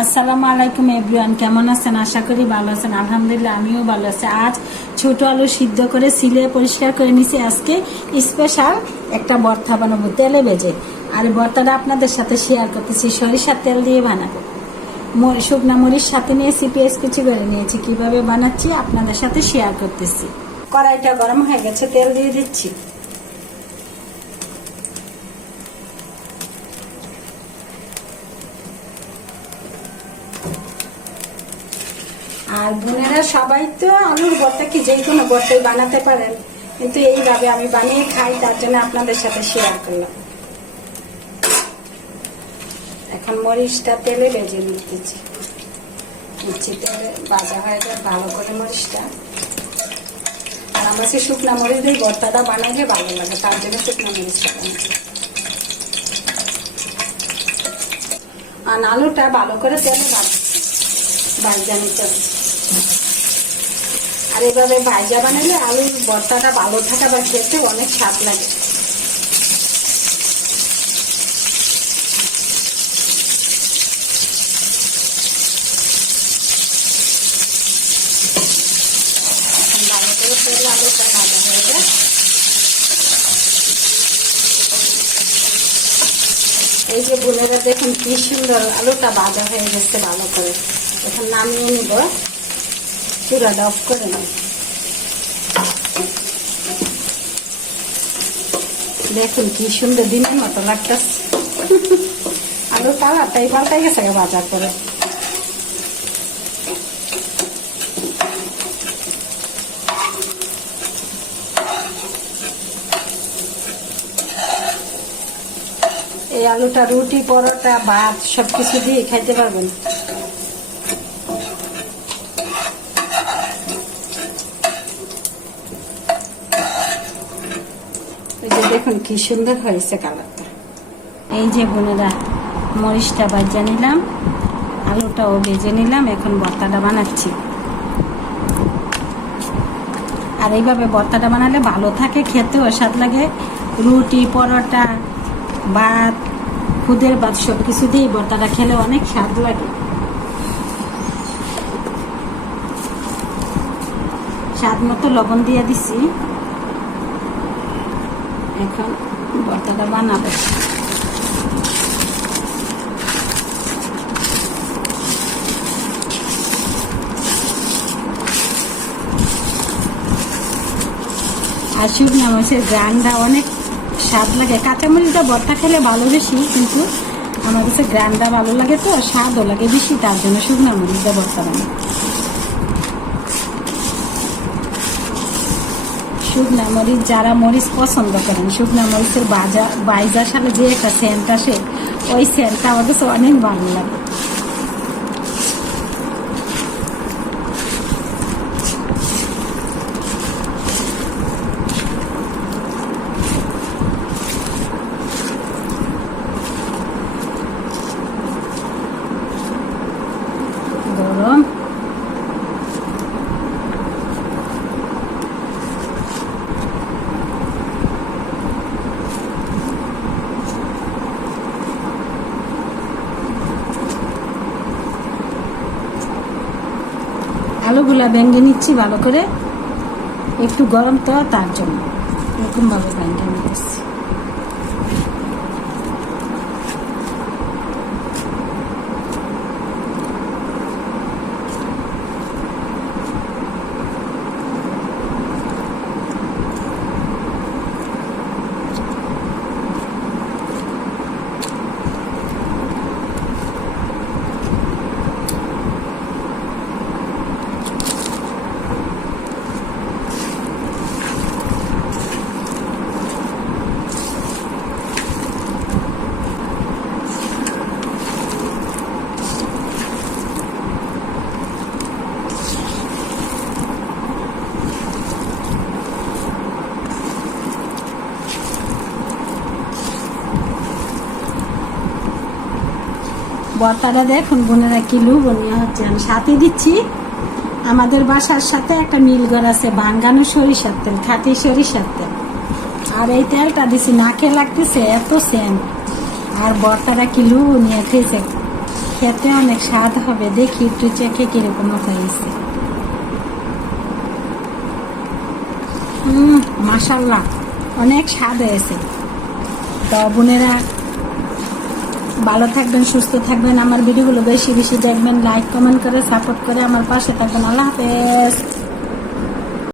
আসসালামু আলাইকুম এভরিওয়ান, কেমন আছেন? আশা করি ভালো আছেন। আলহামদুলিল্লাহ আমিও ভালো আছি। আজ ছোট আলু সিদ্ধ করে সিলে পরিষ্কার করে নিছি। আজকে স্পেশাল একটা ভর্তা বানাবো তেলে ভেজে। আর এই ভর্তাটা আপনাদের সাথে শেয়ার করতেছি, সরিষার তেল দিয়ে বানাবো। শুকনা মরিচ সাথে নিয়েছি, পেঁয়াজ কুচি করে নিয়েছি। কিভাবে বানাচ্ছি আপনাদের সাথে শেয়ার করতেছি। কড়াইটা গরম হয়ে গেছে, তেল দিয়ে দিচ্ছি। আর বোনেরা সবাই তো আলুর ভর্তা কি যে কোনো ভর্তাই বানাতে পারেন, কিন্তু এইভাবে আমি বানিয়ে খাই, তার জন্য আপনাদের সাথে শেয়ার করলাম। এখন মরিচটা তেলে ভেজে নিতেছি। তেলে ভাজা হয়ে যায় ভালো করে মরিচটা। আর আমার সে শুকনা মরিচ দিয়ে ভর্তাটা বানাইলে ভালো লাগে, তার জন্য শুকনা মরিচটা বানাচ্ছি। আর আলুটা ভালো করে তেলে ভাজা নিতে হবে। আর এভাবে ভাজা বানালে আলুর ভর্তাটা ভালো থাকা বা খেতে অনেক স্বাদ লাগে। ভালো করে তেলে আলুটা ভাজা হয়ে যায়। এই যে বোনেরা দেখুন কি সুন্দর আলুটা ভাজা হয়ে গেছে ভালো করে। এখন নামিয়ে নিব, চুলাটা অফ করে নেব। দেখুন কি সুন্দর দিনের মতো লাগতেছে। আলু কালারটাই পাল্টাই গেছে ভাজা করে। এই আলুটা রুটি, পরোটা, ভাত সবকিছু দিয়ে খাইতে পারবেন। এই যে দেখুন কি সুন্দর হয়েছে কালারটা। এই যে বোনেরা মরিচটা ভাজা নিলাম, আলুটাও ভেজে নিলাম, এখন ভর্তাটা বানাচ্ছি। আর এইভাবে ভর্তাটা বানালে ভালো থাকে, খেতেও স্বাদ লাগে। রুটি, পরোটা, ভাত, খুদের ভাত সবকিছু দিয়ে ভর্তাটা খেলে অনেক স্বাদ লাগে। স্বাদ মতো লবণ দিয়ে দিছি। এখন ভর্তাটা বানাবো। আর শুকনো মরিচের গ্রানটা অনেক স্বাদ লাগে। কাঁচামরিচটা ভর্তা খেলে ভালো বেশি, কিন্তু আমার কাছে গ্রানটা ভালো লাগে, তো স্বাদও লাগে বেশি, তার জন্য শুকনো মরিচটা ভর্তা বানাই। শুকনা মরিচ যারা মরিচ পছন্দ করেন, শুকনা মরিচের বাইজার সালে যে একটা সেন্ট আসে, ওই সেন্টটা আমার কাছে অনেক ভালো লাগে। গরম আলুগুলা ভেঙে নিচ্ছি ভালো করে, একটু গরম তো তার জন্য এরকম ভাবে ভেঙে নিচ্ছি। ভর্তাটা দেখুন বোনেরা কি লুবনীয় হচ্ছে। আমি সাথে দিচ্ছি, আমাদের বাসার সাথে একটা নীলগড় আছে, ভাঙ্গানো সরিষার তেল, খাঁটি সরিষার তেল। আর এই তেলটা দিছি, নাকে লাগতেছে এত সেন্ট। আর ভর্তাটা কি লুবনীয় খেয়েছে। খেতে অনেক স্বাদ হবে। দেখি একটু চেখে কিরকম হয়েছে। মাশাআল্লাহ, অনেক স্বাদ হয়েছে। তো বোনেরা ভালো থাকবেন, সুস্থ থাকবেন, আমার ভিডিওগুলো বেশি বেশি দেখবেন, লাইক কমেন্ট করে সাপোর্ট করে আমার পাশে থাকবেন। আল্লাহ হাফেজ।